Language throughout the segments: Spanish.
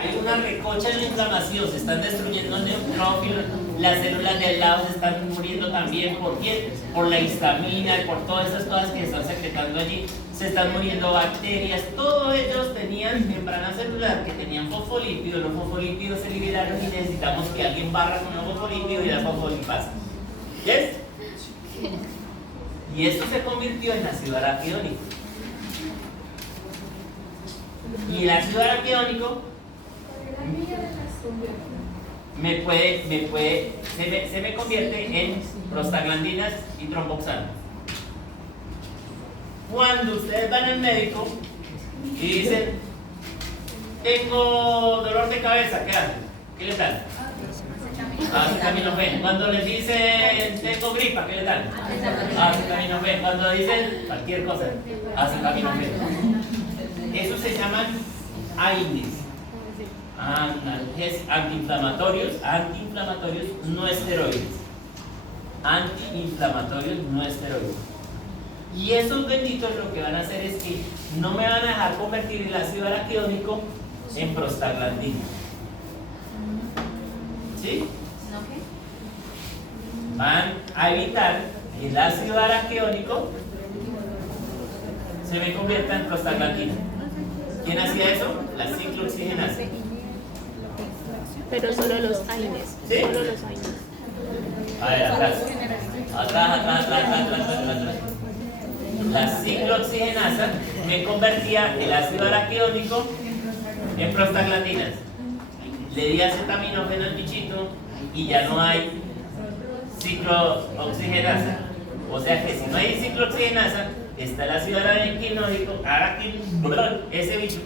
Hay una recocha en la inflamación, se están destruyendo neutrófilos, las células de al lado se están muriendo también. ¿Por qué? Por la histamina y por todas esas cosas que se están secretando allí. Se están muriendo bacterias. Todos ellos tenían membrana celular que tenían fosfolípidos. Los fosfolípidos se liberaron y necesitamos que alguien barra con los fosfolípidos y la fosfolipasa. ¿Yes? Y eso se convirtió en ácido araquidónico. Y el ácido araquidónico se me convierte en prostaglandinas y tromboxano. Cuando ustedes van al médico y dicen, tengo dolor de cabeza, ¿qué hacen? ¿Qué les dan? Acetaminofén. Cuando les dicen, tengo gripa, ¿qué les dan? Acetaminofén. Cuando dicen cualquier cosa, acetaminofén. Eso se llaman AINES. Antiinflamatorios no esteroides. Antiinflamatorios no esteroides. Y esos benditos lo que van a hacer es que no me van a dejar convertir el ácido araquidónico en prostaglandina. ¿Sí? Van a evitar que el ácido araquidónico se me convierta en prostaglandina. ¿Quién hacía eso? La ciclooxigenasa. Pero solo los AINES. ¿Sí? Solo los AINES. A ver, atrás. Atrás. La ciclooxigenasa me convertía el ácido araquidónico en prostaglandinas. Le di acetaminofén al bichito y ya no hay ciclooxigenasa. O sea que si no hay ciclooxigenasa, está el ácido araquidónico, ese bicho,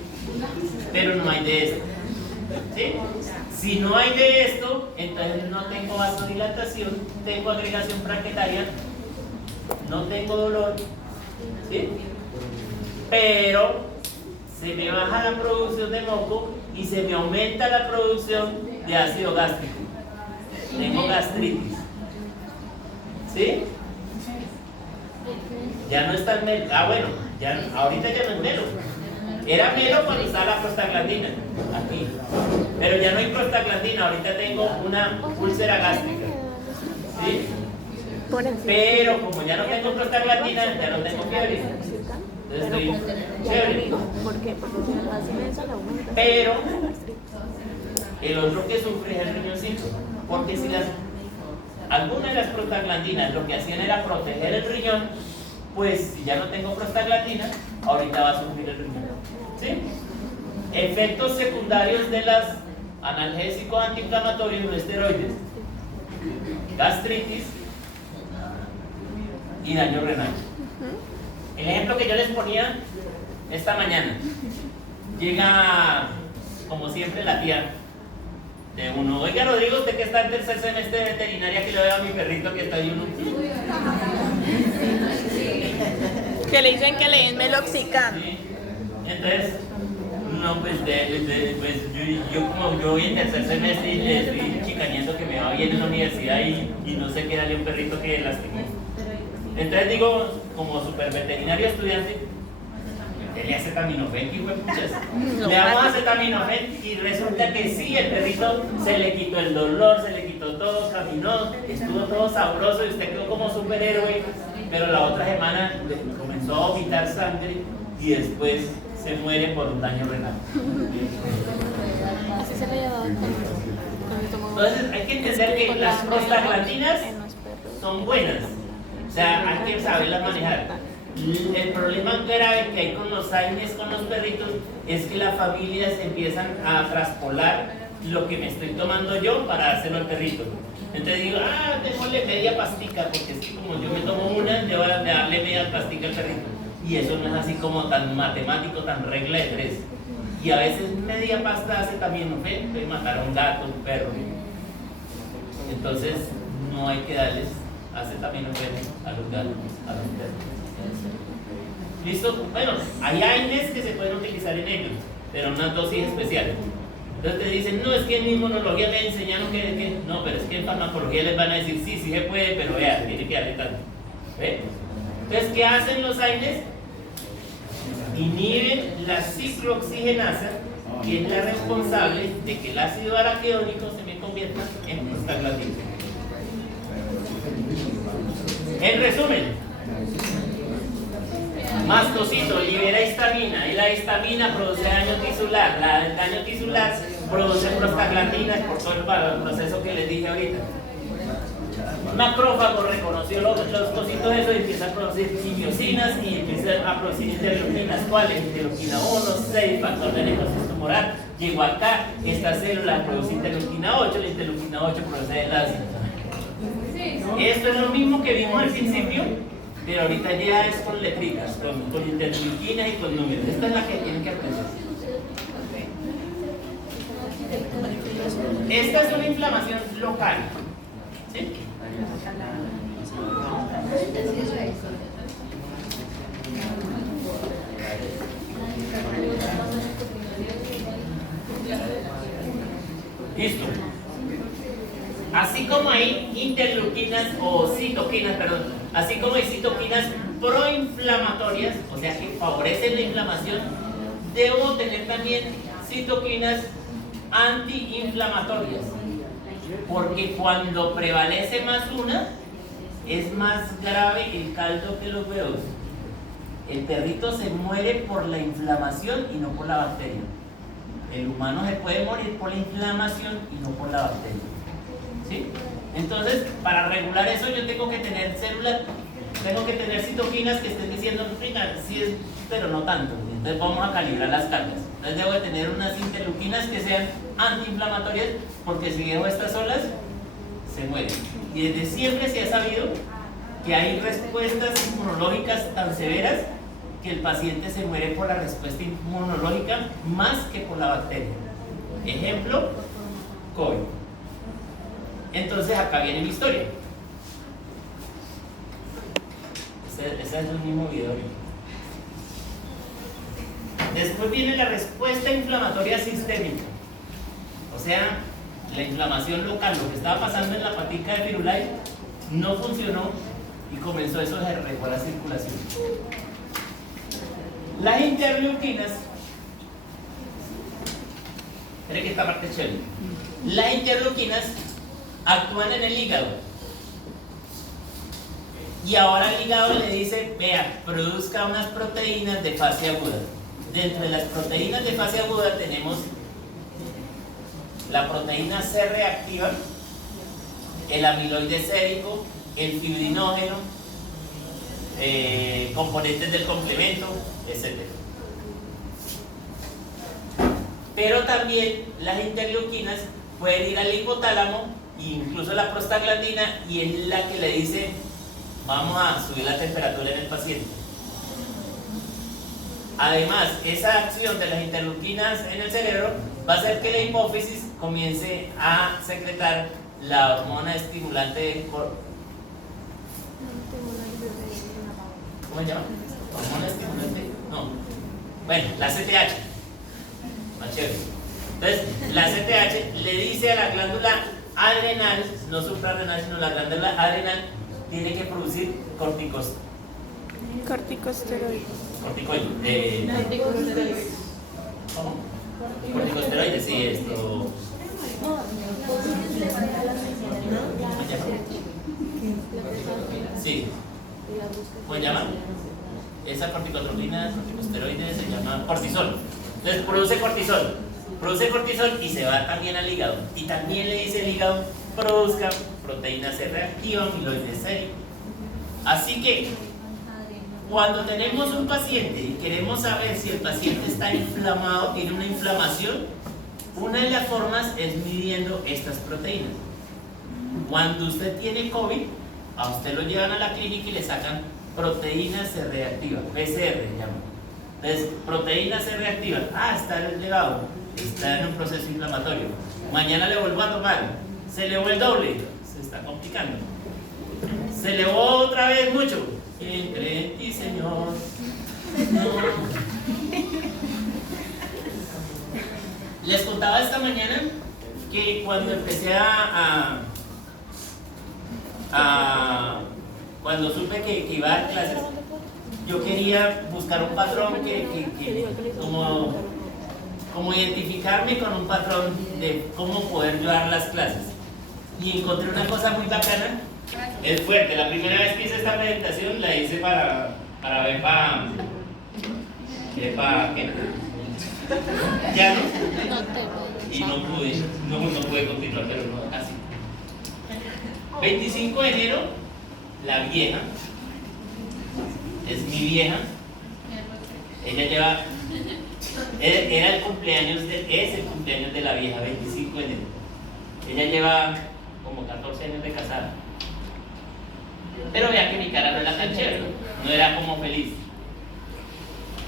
pero no hay de esto. ¿Sí? Si no hay de esto, entonces no tengo vasodilatación, tengo agregación plaquetaria, no tengo dolor, ¿sí? Pero se me baja la producción de moco y se me aumenta la producción de ácido gástrico. Tengo gastritis, ¿sí? Ya no está el melo. Bueno, ahorita ya no es melo. Era melo cuando estaba la prostaglandina, aquí. Pero ya no hay prostaglandina, ahorita tengo una úlcera gástrica. ¿Sí? Pero como ya no tengo prostaglandina, ya no tengo fiebre. Entonces estoy chévere. ¿Por qué? Porque si la hacen esa, la aumenta. Pero el otro que sufre es el riñoncito. Porque si algunas de las prostaglandinas lo que hacían era proteger el riñón, pues si ya no tengo prostaglandina, ahorita va a sufrir el riñón. ¿Sí? Efectos secundarios de las analgésicos antiinflamatorios no esteroides: gastritis y daño renal. El ejemplo que yo les ponía esta mañana: llega, como siempre, la tía de uno. Oiga, Rodrigo, usted que está en tercer semestre de veterinaria, que le veo a mi perrito que está ahí uno. Que le dicen que le den meloxicam. Sí. Entonces, no, pues, yo como yo voy en tercer semestre y le estoy chicaneando que me va bien en la universidad y no sé qué darle a un perrito que lastimó. Entonces digo, como super veterinario estudiante, le acetaminofén, que hijo de puchas. Le damos acetaminofén y resulta que sí, el perrito se le quitó el dolor, se le quitó todo, caminó, estuvo todo sabroso y usted quedó como superhéroe, pero la otra semana comenzó a vomitar sangre y después se muere por un daño renal. Así se le llevaba con el estómago. Entonces hay que entender que las prostaglandinas son buenas, o sea, hay que saberlas manejar. El problema grave que hay con los AINES, con los perritos, es que las familias empiezan a traspolar lo que me estoy tomando yo para dárselo al perrito. Entonces digo, démosle media pastica, porque es que como yo me tomo una, yo voy a darle media pastica al perrito. Y eso no es así como tan matemático, tan regla de tres. Y a veces media pasta hace también, puede matar a un gato, un perro. Entonces no hay que darles acetaminofén a los gatos, a los perros. ¿Listo? Bueno, hay AINES que se pueden utilizar en ellos, pero unas dosis especiales. Entonces te dicen, no, es que en inmunología me enseñaron que no, pero es que en farmacología les van a decir, sí se puede, pero vea, tiene que darle tanto. ¿Ve? Entonces, ¿qué hacen los AINES? Inhiben la ciclooxigenasa que es la responsable de que el ácido araquidónico se me convierta en prostaglandina. En resumen, mastocito libera histamina y la histamina produce daño tisular. El daño tisular produce prostaglandinas por todo el proceso que les dije ahorita. Macrófago reconoció los cositos de eso y empieza a producir quimiosinas y empieza a producir interleuquinas. ¿Cuáles? Interleuquina 1, 6, factor de necrosis tumoral. Llegó acá, esta célula produce interleuquina 8, la interleuquina 8 produce el ácido. Esto es lo mismo que vimos al principio, pero ahorita ya es con letritas, con interleuquinas y con números. Esta es la que tienen que aprender. Esta es una inflamación local. ¿Sí? Listo. Así como hay interleuquinas o citoquinas, perdón, así como hay citoquinas proinflamatorias, o sea que favorecen la inflamación, debo tener también citoquinas antiinflamatorias, porque cuando prevalece más una, es más grave el caldo que los huevos. El perrito se muere por la inflamación y no por la bacteria. El humano se puede morir por la inflamación y no por la bacteria. ¿Sí? Entonces, para regular eso yo tengo que tener células, tengo que tener citoquinas que estén diciendo, sí es, pero no tanto. Entonces vamos a calibrar las cargas. Entonces debo de tener unas interleuquinas que sean antiinflamatorias, porque si dejo estas solas, se mueren. Y desde siempre se ha sabido que hay respuestas inmunológicas tan severas que el paciente se muere por la respuesta inmunológica más que por la bacteria. Ejemplo, COVID. Entonces acá viene mi historia. Ese es el mismo video. Después viene la respuesta inflamatoria sistémica. O sea, la inflamación local, lo que estaba pasando en la patica de Firulais no funcionó y comenzó eso de regular la circulación. Las interleuquinas, espere que esta parte es chévere. Las interleuquinas actúan en el hígado. Y ahora el hígado le dice, vea, produzca unas proteínas de fase aguda. Dentro de las proteínas de fase aguda tenemos la proteína C reactiva, el amiloide sérico, el fibrinógeno, componentes del complemento, etc. Pero también las interleuquinas pueden ir al hipotálamo e incluso la prostaglandina, y es la que le dice vamos a subir la temperatura en el paciente. Además, esa acción de las interleuquinas en el cerebro va a hacer que la hipófisis comience a secretar la hormona estimulante de ¿cómo se llama? ¿Hormona estimulante? No. Bueno, la CTH. Más chévere. Entonces, la CTH le dice a la glándula adrenal, no suprarrenal, sino la glándula adrenal, tiene que producir corticosteroides. Corticosteroides. ¿Cómo? Corticosteroides, sí, esto. Sí. ¿Cómo se llama? Esa corticotropina, corticosteroides, se llama cortisol. Entonces produce cortisol y se va también al hígado. Y también le dice el hígado, produzca proteína C reactiva, amiloide sérico. Así que cuando tenemos un paciente y queremos saber si el paciente está inflamado, tiene una inflamación, una de las formas es midiendo estas proteínas. Cuando usted tiene COVID, a usted lo llevan a la clínica y le sacan proteína C reactiva, PCR llaman. Entonces, proteína C reactiva, está elevado, está en un proceso inflamatorio. Mañana le vuelvo a tomar, se elevó el doble, se está complicando. Se elevó otra vez mucho. Entre en ti, Señor. No. Les contaba esta mañana que cuando empecé cuando supe que iba a dar clases, yo quería buscar un patrón que como como identificarme con un patrón de cómo poder llevar las clases. Y encontré una cosa muy bacana, es fuerte. La primera vez que hice esta presentación la hice para ver ¿qué? Ya no. Y no pude continuar, pero no, casi. 25 de enero, la vieja, es mi vieja, ella lleva, era el cumpleaños, es el cumpleaños de la vieja, 25 de enero. Ella lleva como 14 años de casada. Pero vea que mi cara no era tan chévere, no era como feliz.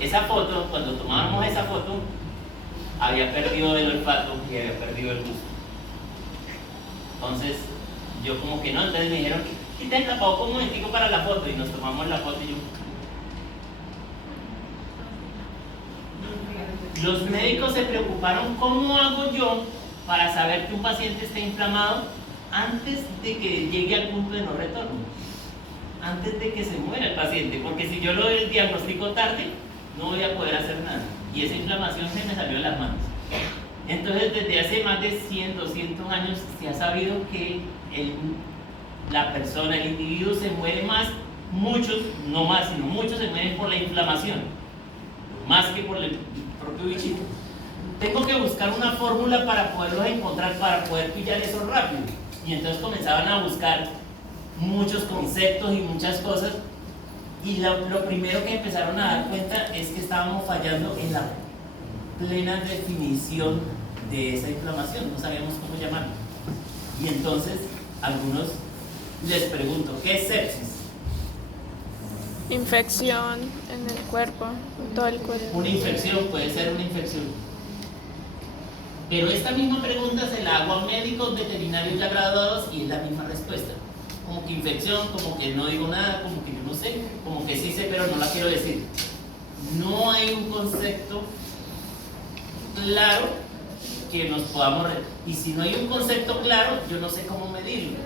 Esa foto, cuando tomábamos esa foto, había perdido el olfato y había perdido el gusto. Entonces, yo como que no, entonces me dijeron, quita el tapabocas un momentico para la foto, y nos tomamos la foto y yo... Los médicos se preocuparon, ¿cómo hago yo para saber que un paciente está inflamado antes de que llegue al punto de no retorno? Antes de que se muera el paciente, porque si yo lo diagnostico tarde, no voy a poder hacer nada. Y esa inflamación se me salió de las manos. Entonces, desde hace más de 100, 200 años se ha sabido que la persona, el individuo se muere más, muchos, no más, sino muchos se mueren por la inflamación, más que por el propio bichito. Tengo que buscar una fórmula para poderlos encontrar, para poder pillar eso rápido. Y entonces comenzaban a buscar muchos conceptos y muchas cosas. Y lo primero que empezaron a dar cuenta es que estábamos fallando en la plena definición de esa inflamación, no sabíamos cómo llamarlo. Y entonces, algunos les pregunto, ¿qué es sepsis? Infección en el cuerpo, en todo el cuerpo. Una infección, puede ser una infección. Pero esta misma pregunta se la hago a médicos veterinarios ya graduados y es la misma respuesta. Como que infección, como que no digo nada, como que yo no sé, como que sí sé pero no la quiero decir. No hay un concepto claro que nos podamos... Y si no hay un concepto claro, yo no sé cómo medirlo.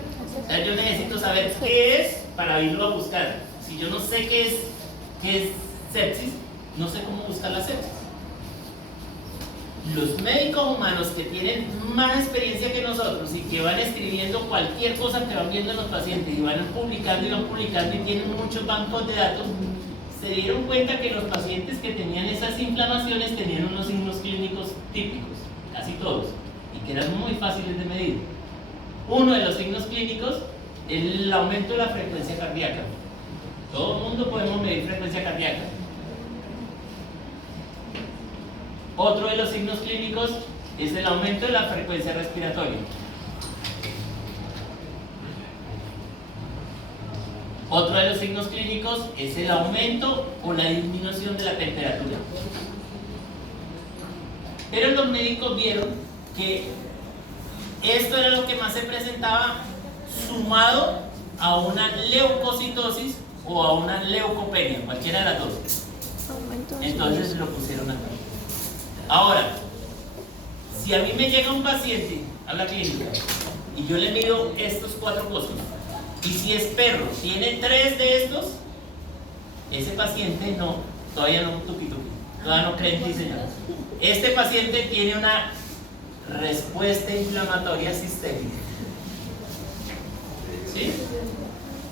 O sea, yo necesito saber qué es para irlo a buscar. Si yo no sé qué es sepsis, no sé cómo buscar la sepsis. Los médicos humanos que tienen más experiencia que nosotros y que van escribiendo cualquier cosa que van viendo en los pacientes y van publicando y tienen muchos bancos de datos, se dieron cuenta que los pacientes que tenían esas inflamaciones tenían unos signos clínicos típicos, casi todos, y que eran muy fáciles de medir. Uno de los signos clínicos es el aumento de la frecuencia cardíaca. Todo el mundo podemos medir frecuencia cardíaca. Otro de los signos clínicos es el aumento de la frecuencia respiratoria. Otro de los signos clínicos es el aumento o la disminución de la temperatura. Pero los médicos vieron que esto era lo que más se presentaba sumado a una leucocitosis o a una leucopenia, cualquiera de las dos. Entonces lo pusieron acá. Ahora, si a mí me llega un paciente a la clínica y yo le mido estos 4 cosas, y si es perro, tiene 3 de estos, ese paciente no, todavía no todavía no cree en ti, señor. Este paciente tiene una respuesta inflamatoria sistémica. ¿Sí?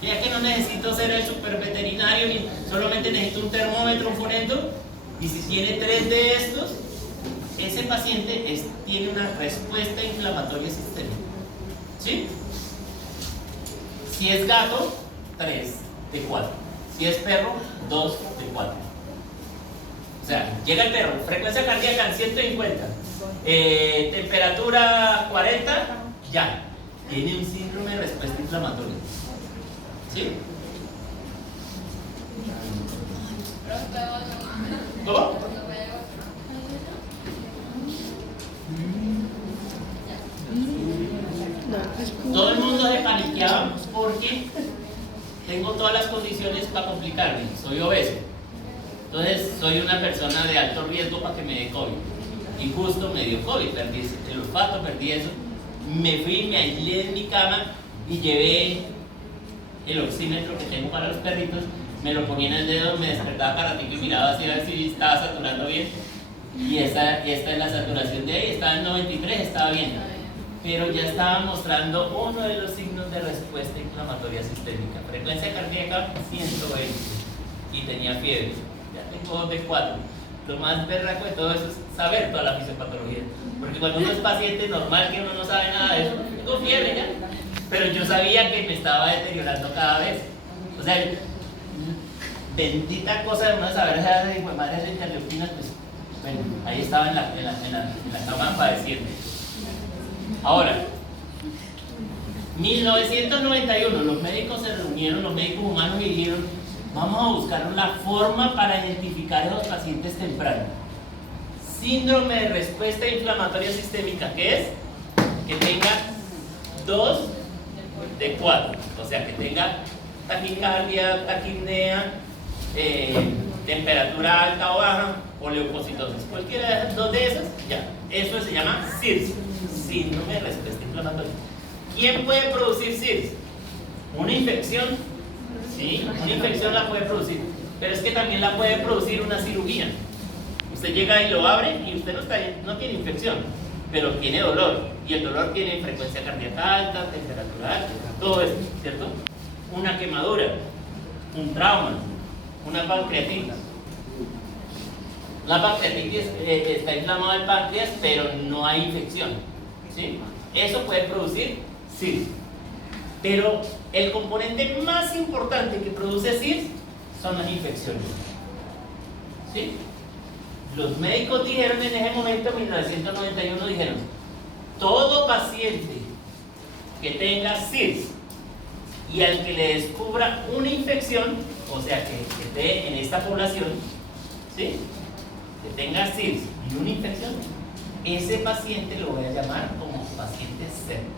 Ya que no necesito ser el super veterinario, solamente necesito un termómetro, un fonendo, y si tiene 3 de estos, ese paciente tiene una respuesta inflamatoria sistémica. ¿Sí? Si es gato, 3 de 4. Si es perro, 2 de 4. O sea, llega el perro, frecuencia cardíaca en 150, temperatura 40, ya. Tiene un síndrome de respuesta inflamatoria. ¿Sí? ¿Cómo? Todo el mundo se paniqueaba porque tengo todas las condiciones para complicarme. Soy obeso, entonces soy una persona de alto riesgo para que me dé COVID. Y justo me dio COVID, perdí el olfato, perdí eso. Me fui, me aislé en mi cama y llevé el oxímetro que tengo para los perritos, me lo ponía en el dedo, me despertaba cada ratito y miraba así a ver si estaba saturando bien. Y esta es la saturación de ahí, estaba en 93, estaba bien. Pero ya estaba mostrando uno de los signos de respuesta inflamatoria sistémica. Frecuencia cardíaca 120 y tenía fiebre. Ya tengo 2 de 4. Lo más berraco de todo eso es saber toda la fisiopatología. Porque cuando uno es paciente normal que uno no sabe nada de eso, tengo fiebre ya. Pero yo sabía que me estaba deteriorando cada vez. O sea, bendita cosa de uno saber esa de madre de interleuquinas, pues bueno, ahí estaba en la cama padeciendo. Ahora, 1991, los médicos se reunieron, los médicos humanos, y dijeron: vamos a buscar una forma para identificar a los pacientes tempranos. Síndrome de respuesta inflamatoria sistémica, ¿qué es? Que tenga 2 de 4, o sea, que tenga taquicardia, taquipnea, temperatura alta o baja, o leucocitosis. Cualquiera de esas 2 de esas, ya. Eso se llama SIRS, síndrome de respuesta inflamatoria. ¿Quién puede producir SIRS? ¿Una infección? Sí, una infección la puede producir, pero es que también la puede producir una cirugía. Usted llega y lo abre y usted no tiene infección, pero tiene dolor, y el dolor tiene frecuencia cardíaca alta, temperatura alta, todo eso, ¿cierto? Una quemadura, un trauma, una pancreatitis. La pancreatitis está inflamado el páncreas, pero no hay infección, ¿sí? Eso puede producir SIRS. Pero el componente más importante que produce SIRS son las infecciones, ¿sí? Los médicos dijeron en ese momento, en 1991, dijeron: todo paciente que tenga SIRS y al que le descubra una infección, o sea, que esté en esta población, ¿sí?, que tenga SIRS y una infección, ese paciente lo voy a llamar como paciente séptico.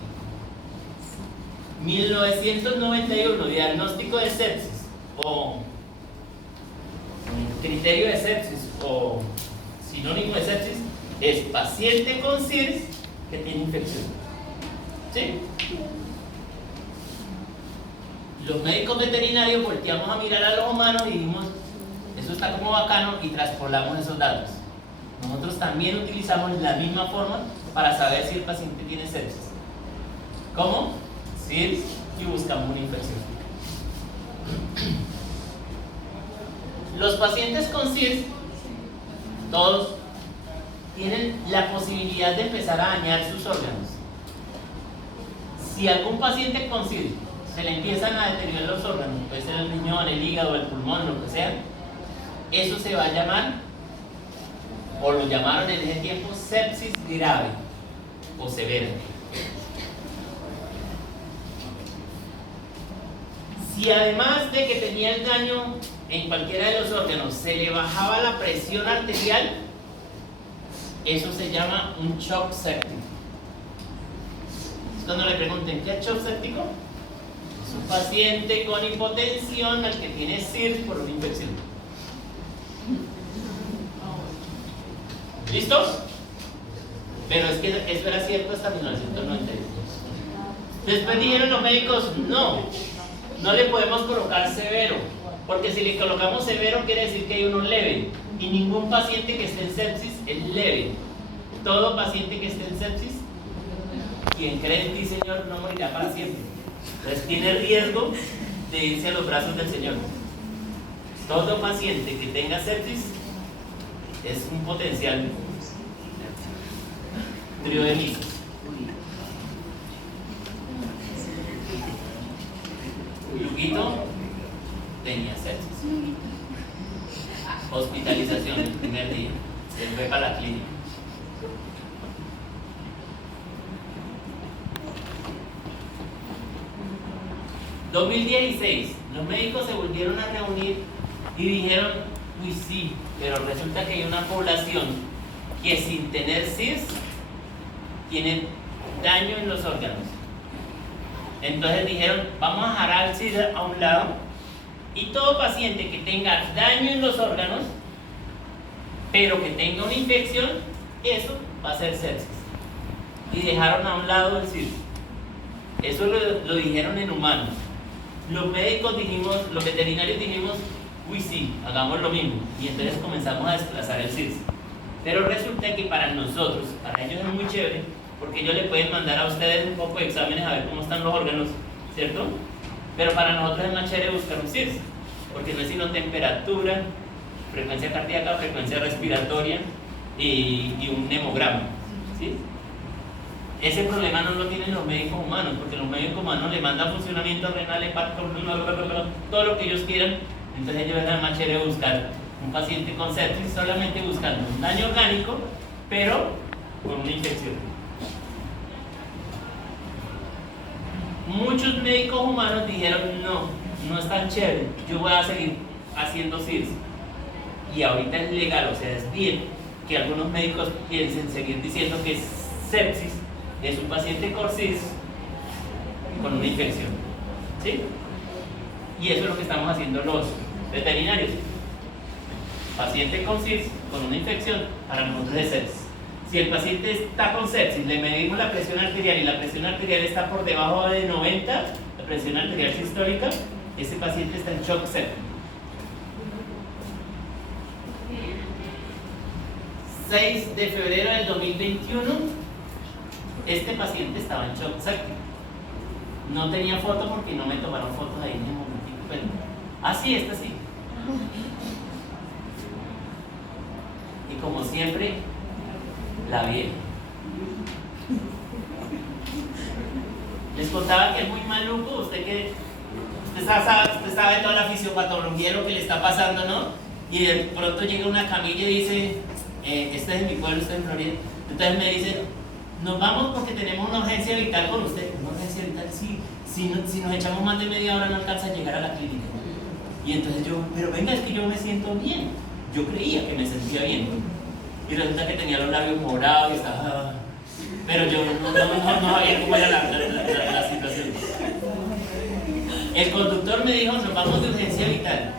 1991, diagnóstico de sepsis o criterio de sepsis o sinónimo de sepsis es paciente con SIRS que tiene infección, ¿sí? Los médicos veterinarios volteamos a mirar a los humanos y dijimos: eso está como bacano, y traspolamos esos datos. Nosotros también utilizamos la misma forma para saber si el paciente tiene sepsis. ¿Cómo? SIRS, y buscamos una infección. Los pacientes con SIRS, todos tienen la posibilidad de empezar a dañar sus órganos. Si algún paciente con SIRS se le empiezan a deteriorar los órganos, puede ser el riñón, el hígado, el pulmón, lo que sea, eso se va a llamar, o lo llamaron en ese tiempo, sepsis grave o severa. Si además de que tenía el daño en cualquiera de los órganos se le bajaba la presión arterial, eso se llama un shock séptico. Cuando le pregunten: ¿qué es shock séptico? Es un paciente con hipotensión al que tiene SIRS por una infección. ¿Listos? Pero es que eso era cierto hasta 1992. Después dijeron los médicos: no le podemos colocar severo, porque si le colocamos severo quiere decir que hay uno leve, y ningún paciente que esté en sepsis es leve. Todo paciente que esté en sepsis, quien cree en ti, Señor, no morirá para siempre. Entonces tiene riesgo de irse a los brazos del Señor. Todo paciente que tenga sepsis es un potencial trío de misas. Yuguito tenía sepsis. Hospitalización el primer día. Se fue para la clínica. En 2016, los médicos se volvieron a reunir y dijeron: uy, sí, pero resulta que hay una población que sin tener SIRS tiene daño en los órganos. Entonces dijeron: vamos a dejar al SIRS a un lado, y todo paciente que tenga daño en los órganos, pero que tenga una infección, eso va a ser sepsis. Y dejaron a un lado el SIRS. Eso lo dijeron en humanos. Los médicos dijimos, los veterinarios dijimos: uy, sí, hagamos lo mismo. Y entonces comenzamos a desplazar el SIRS. Pero resulta que para nosotros, para ellos es muy chévere, porque ellos le pueden mandar a ustedes un poco de exámenes a ver cómo están los órganos, ¿cierto? Pero para nosotros es más chévere buscar un CIRS, porque no es sino temperatura, frecuencia cardíaca, frecuencia respiratoria y un hemograma, ¿sí? Ese problema no lo tienen los médicos humanos, porque los médicos humanos le mandan funcionamiento renal, hepático, todo lo que ellos quieran. Entonces ellos es más chévere buscar un paciente con sepsis solamente buscando un daño orgánico, pero con una infección. Muchos médicos humanos dijeron no es tan chévere, yo voy a seguir haciendo CIRS. Y ahorita es legal, o sea, es bien que algunos médicos piensen seguir diciendo que sepsis es un paciente con CIRS con una infección, ¿sí? Y eso es lo que estamos haciendo los veterinarios. Paciente con CIRS con una infección, para nosotros es sepsis. Si el paciente está con sepsis, le medimos la presión arterial y la presión arterial está por debajo de 90, la presión arterial sistólica, ese paciente está en shock séptico. 6 de febrero del 2021, este paciente estaba en shock séptico. No tenía foto porque no me tomaron fotos ahí en el momentico, pero así, esta sí. Y como siempre, la vieja. Les contaba que es muy maluco, usted sabe toda la fisiopatología de lo que le está pasando, ¿no? Y de pronto llega una camilla y dice, este es mi pueblo, este es en Florida. Entonces me dice, nos vamos porque tenemos una urgencia vital con usted. Una urgencia vital, sí. Si nos echamos más de media hora no alcanza a llegar a la clínica. Y entonces yo, pero venga, es que yo me siento bien. Yo creía que me sentía bien. Y resulta que tenía los labios morados y estaba... Pero yo no sabía cómo era la situación. El conductor me dijo, nos vamos de urgencia vital.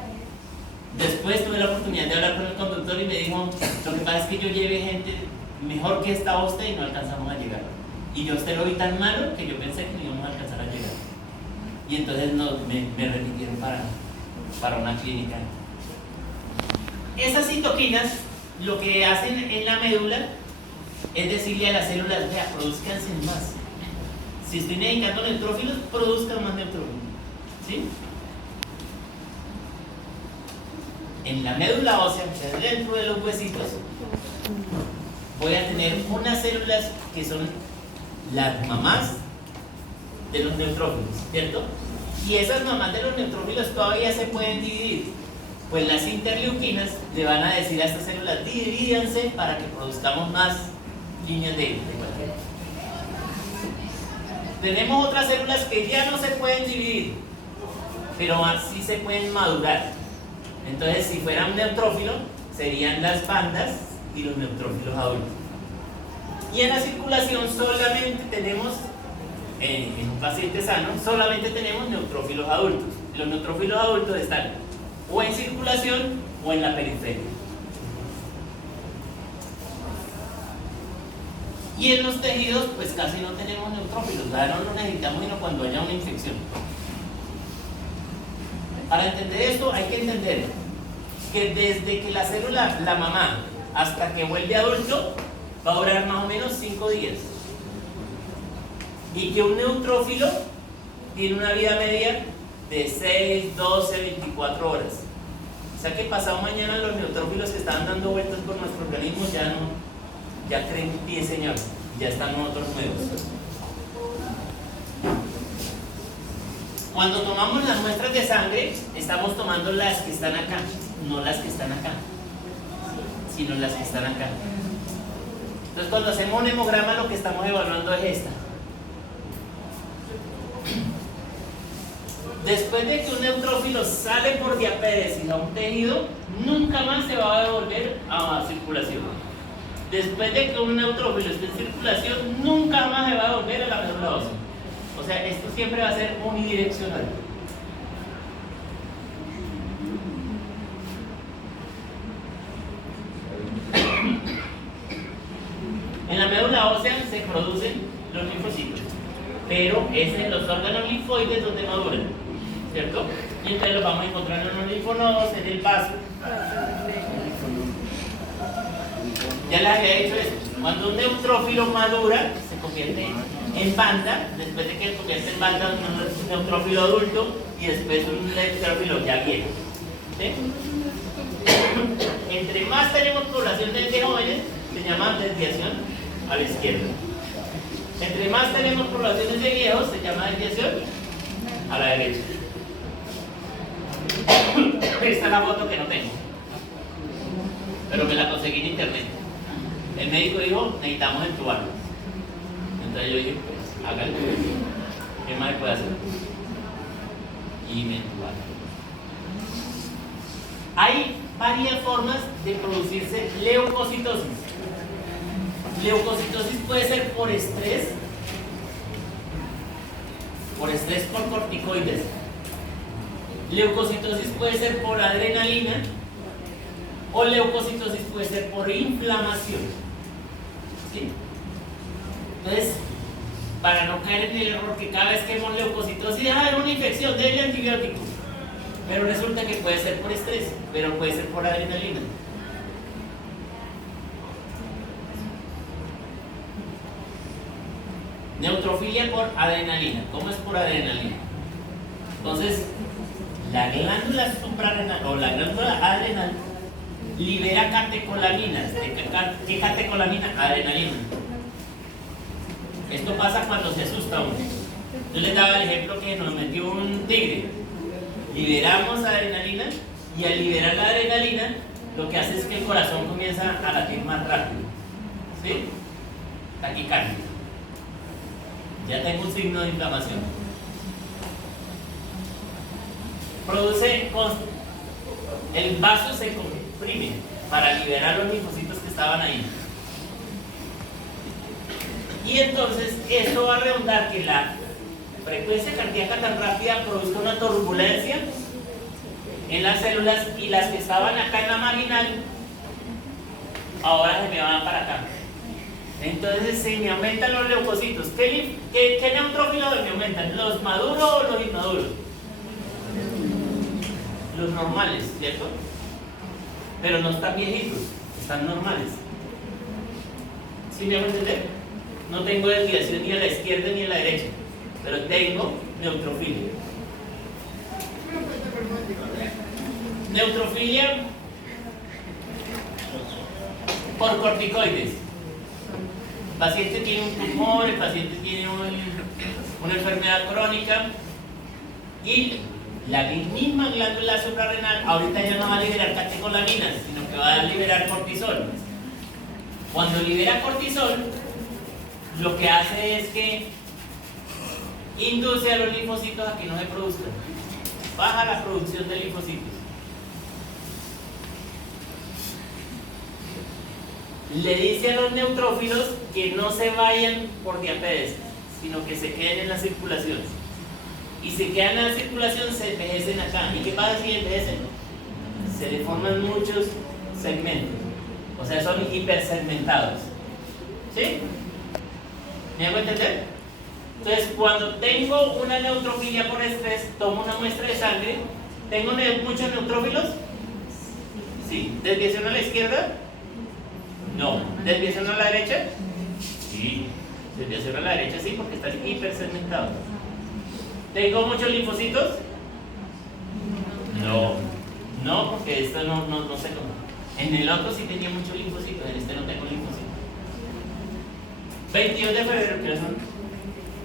Después tuve la oportunidad de hablar con el conductor y me dijo, lo que pasa es que yo llevé gente mejor que estaba usted y no alcanzamos a llegar. Y yo a usted lo vi tan malo que yo pensé que no íbamos a alcanzar a llegar. Y entonces me remitieron para una clínica. Esas citoquinas lo que hacen en la médula es decirle a las células, vea, produzcanse más. Si estoy necesitando neutrófilos, produzcan más neutrófilos, ¿sí? En la médula ósea, o sea, dentro de los huesitos, voy a tener unas células que son las mamás de los neutrófilos, ¿cierto? Y esas mamás de los neutrófilos todavía se pueden dividir. Pues las interleuquinas le van a decir a estas células, divídanse para que produzcamos más líneas de cualquier. Tenemos otras células que ya no se pueden dividir, pero así se pueden madurar. Entonces, si fuera un neutrófilo, serían las bandas y los neutrófilos adultos. Y en la circulación solamente tenemos, en un paciente sano, solamente tenemos neutrófilos adultos. Los neutrófilos adultos están o en circulación o en la periferia. Y en los tejidos, pues casi no tenemos neutrófilos, ya no los necesitamos sino cuando haya una infección. Para entender esto hay que entender que desde que la célula, la mamá, hasta que vuelve adulto, va a durar más o menos 5 días. Y que un neutrófilo tiene una vida media de 6, 12, 24 horas. O sea que pasado mañana los neutrófilos que estaban dando vueltas por nuestro organismo ya creen pie señor, ya están otros nuevos. Cuando tomamos las muestras de sangre, estamos tomando las que están acá, no las que están acá, sino las que están acá. Entonces cuando hacemos un hemograma lo que estamos evaluando es esta. Después de que un neutrófilo sale por diapéresis a un tejido, nunca más se va a devolver a circulación. Después de que un neutrófilo esté en circulación, nunca más se va a devolver a la médula ósea. O sea, esto siempre va a ser unidireccional. En la médula ósea se producen los linfocitos, pero es en los órganos linfoides donde maduran, ¿cierto? Y entonces los vamos a encontrar en los linfonodos, en el vaso. Ya les había dicho esto. Cuando un neutrófilo madura, se convierte en banda, después de que se convierte en banda un neutrófilo adulto y después un neutrófilo ya viejo. ¿Sí? Entre más tenemos población de jóvenes, se llama desviación a la izquierda. Entre más tenemos poblaciones de viejos, se llama desviación a la derecha. Esta es la foto que no tengo, pero me la conseguí en internet. El médico dijo, necesitamos entubarlo. Entonces yo dije, pues hágale, ¿qué más puede hacer? Y me entubaron. Hay varias formas de producirse leucocitosis. Leucocitosis puede ser por estrés por corticoides. Leucocitosis puede ser por adrenalina o leucocitosis puede ser por inflamación. ¿Sí? Entonces, para no caer en el error que cada vez que vemos leucocitosis, es una infección, déle antibiótico. Pero resulta que puede ser por estrés, pero puede ser por adrenalina. Neutrofilia por adrenalina. ¿Cómo es por adrenalina? Entonces, la glándula suprarrenal o la glándula adrenal libera catecolaminas. ¿Qué catecolamina? Adrenalina. Esto pasa cuando se asusta uno. Yo les daba el ejemplo que nos metió un tigre. Liberamos adrenalina y al liberar la adrenalina lo que hace es que el corazón comienza a latir más rápido. ¿Sí? Taquicardia. Ya tengo un signo de inflamación. Produce, el vaso se comprime para liberar los linfocitos que estaban ahí. Y entonces esto va a redundar que la frecuencia cardíaca tan rápida produzca una turbulencia en las células y las que estaban acá en la marginal ahora se me van para acá. Entonces se me aumentan los leucocitos. ¿Qué neutrófilos me aumentan? ¿Los maduros o los inmaduros? Los normales, ¿cierto? Pero no están viejitos, están normales. ¿Sí me van a entender? No tengo desviación ni a la izquierda ni a la derecha, pero tengo neutrofilia. Neutrofilia por corticoides. El paciente tiene un tumor, el paciente tiene una enfermedad crónica y la misma glándula suprarrenal ahorita ya no va a liberar catecolaminas, sino que va a liberar cortisol. Cuando libera cortisol, lo que hace es que induce a los linfocitos a que no se produzcan. Baja la producción de linfocitos. Le dice a los neutrófilos que no se vayan por diapedes, sino que se queden en la circulación. Y si quedan en la circulación, se envejecen acá. ¿Y qué pasa si envejecen? Se le forman muchos segmentos. O sea, son hipersegmentados. ¿Sí? ¿Me hago entender? Entonces, cuando tengo una neutrofilia por estrés, tomo una muestra de sangre. ¿Tengo muchos neutrófilos? Sí. ¿Desviación a la izquierda? No. ¿Desviación a la derecha? Sí. Desviación a la derecha sí, porque están hipersegmentados. ¿Tengo muchos linfocitos? No. No, porque esto no sé cómo. En el otro sí tenía muchos linfocitos, en este no tengo linfocitos. 22 de febrero, ¿qué son?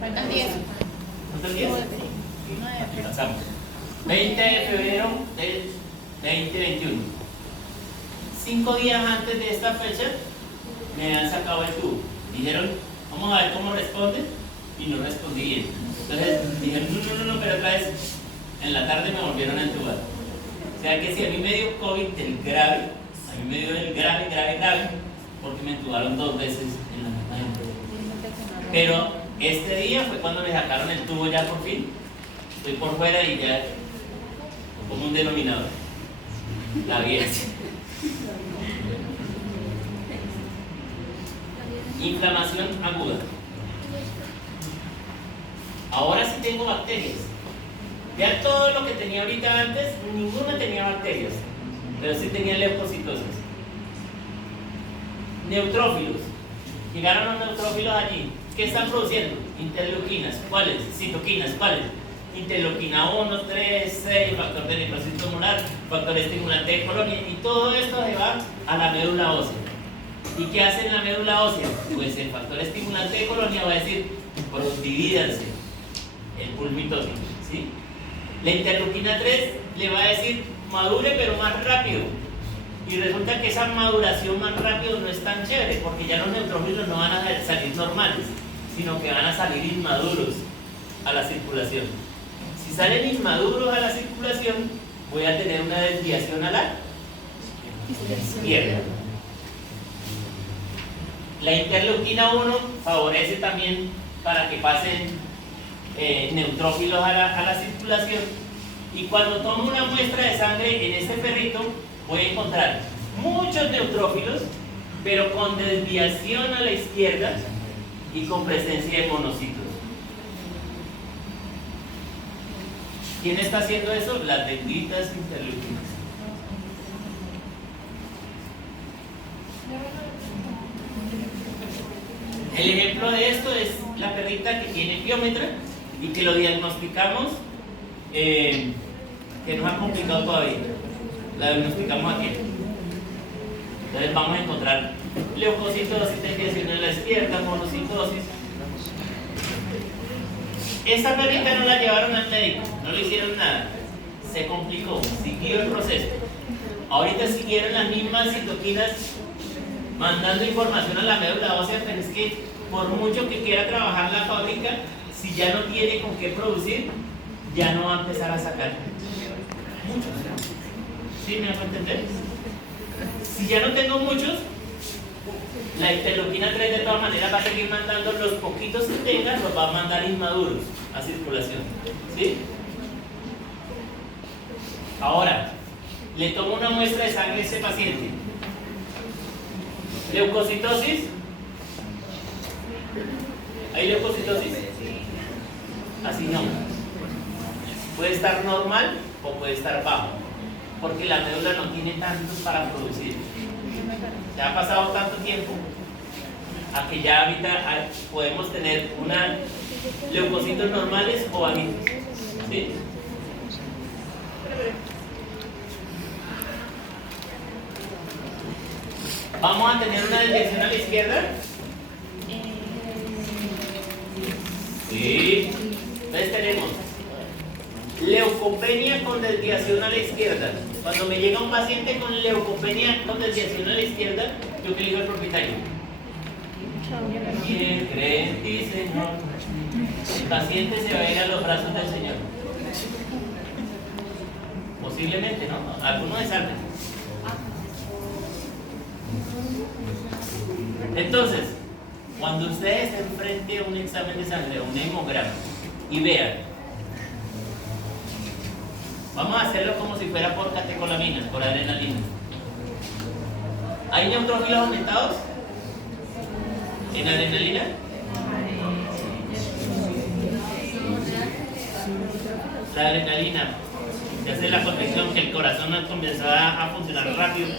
Faltan 10. ¿Faltan 10? Pasamos. 20 de febrero del 2021. 5 días antes de esta fecha me han sacado el tubo. Dijeron, vamos a ver cómo responde, y no respondí bien. Entonces dijeron, no, pero otra vez en la tarde me volvieron a entubar. O sea que si a mí me dio COVID del grave, a mí me dio el grave, porque me entubaron 2 veces en la misma gente. Pero este día fue cuando me sacaron el tubo ya por fin. Estoy por fuera y ya como un denominador. La vieja. Inflamación aguda. Ahora sí tengo bacterias. Vean todo lo que tenía ahorita antes, ninguna tenía bacterias, pero sí tenía leucocitosis. Neutrófilos. Llegaron los neutrófilos allí. ¿Qué están produciendo? Interleuquinas. ¿Cuáles? Citoquinas. ¿Cuáles? Interleuquina 1, 3, 6, factor de necrosis molar, factor estimulante de colonia, y todo esto se va a la médula ósea. ¿Y qué hace en la médula ósea? Pues el factor estimulante de colonia va a decir, divídanse el pulmitosis, ¿sí? La interleuquina 3 le va a decir, madure pero más rápido. Y resulta que esa maduración más rápido no es tan chévere, porque ya los neutrófilos no van a salir normales, sino que van a salir inmaduros a la circulación. Si salen inmaduros a la circulación, voy a tener una desviación a la izquierda. La interleuquina 1 favorece también para que pasen neutrófilos a la circulación. Y cuando tomo una muestra de sangre en este perrito, voy a encontrar muchos neutrófilos, pero con desviación a la izquierda y con presencia de monocitos. ¿Quién está haciendo eso? Las benditas interleuquinas. El ejemplo de esto es la perrita que tiene piómetra y que lo diagnosticamos, que nos ha complicado todavía. La diagnosticamos aquí. Entonces vamos a encontrar leucocitosis, desviación en la izquierda, monocitosis. Esa perrita no la llevaron al médico, no le hicieron nada, se complicó, siguió el proceso. Ahorita siguieron las mismas citoquinas mandando información a la médula ósea, pero es que por mucho que quiera trabajar la fábrica, si ya no tiene con qué producir, ya no va a empezar a sacar muchos. ¿Sí me hago entender? Si ya no tengo muchos, la interleuquina 3 de todas maneras va a seguir mandando los poquitos que tenga, los va a mandar inmaduros a circulación. ¿Sí? Ahora, le tomo una muestra de sangre a ese paciente. ¿Leucocitosis? ¿Hay leucocitosis? Así no. Puede estar normal o puede estar bajo, porque la médula no tiene tantos para producir. Ya ha pasado tanto tiempo a que ya ahorita podemos tener una leucocitos normales o bajitos. ¿Sí? Vamos a tener una desviación a la izquierda. Sí. Entonces tenemos leucopenia con desviación a la izquierda. Cuando me llega un paciente con leucopenia con desviación a la izquierda, yo que le digo al propietario: ¿quién cree en ti, Señor? El paciente se va a ir a los brazos del Señor. Posiblemente, ¿no? Algunos desarmen. Entonces, cuando ustedes se enfrenten a un examen de sangre, un hemograma, y vean, vamos a hacerlo como si fuera por catecolaminas, por adrenalina. ¿Hay neutrófilos aumentados en adrenalina? La adrenalina se hace la conexión que el corazón comenzó a funcionar rápido.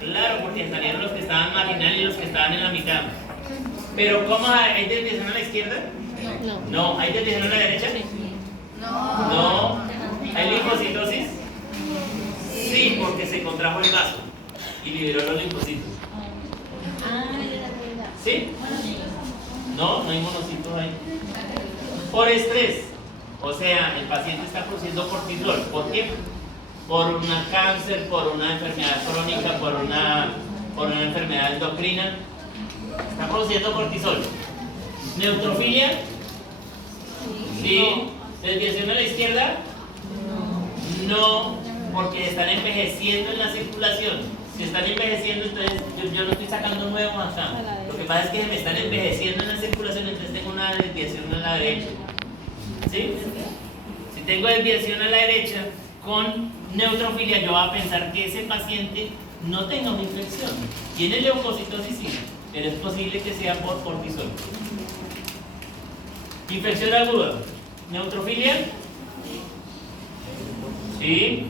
Claro, porque salieron los que estaban marginal y los que estaban en la mitad. Pero ¿cómo hay desviación a la izquierda? No. ¿Hay desviación a la derecha? No. ¿Hay linfocitosis? Sí, porque se contrajo el vaso y liberó los linfocitos. ¿Sí? No hay monocitos ahí. Por estrés. O sea, el paciente está produciendo cortisol. ¿Por qué? Por una cáncer, por una enfermedad crónica, por una enfermedad endocrina. Está produciendo cortisol. ¿Neutrofilia? Sí. ¿Desviación a la izquierda? No, porque están envejeciendo en la circulación. Si están envejeciendo, entonces yo no estoy sacando nuevos acá. Lo que pasa es que me están envejeciendo en la circulación, entonces tengo una desviación a la derecha. ¿Sí? Si tengo desviación a la derecha con neutrofilia, yo voy a pensar que ese paciente no tenga una infección. Tiene leucocitosis, sí, pero es posible que sea por cortisol. Infección aguda. ¿Neutrofilia? Sí.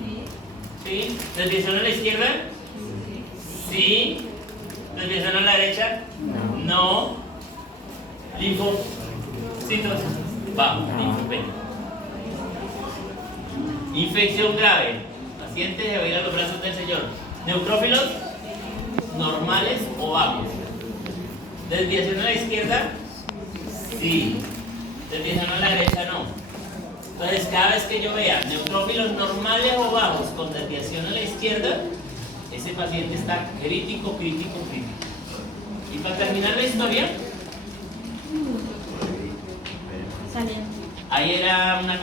¿Sí? ¿Desviación a la izquierda? Sí. Desviación a la derecha. No. Linfocitos. Bajo. Linfopenia. Infección grave. Paciente se va a ir a los brazos del Señor. Neutrófilos normales o bajos. Desviación a la izquierda. Sí. Desviación a la derecha no. Entonces cada vez que yo vea neutrófilos normales o bajos con desviación a la izquierda, ese paciente está crítico. Y para terminar la historia, ahí era una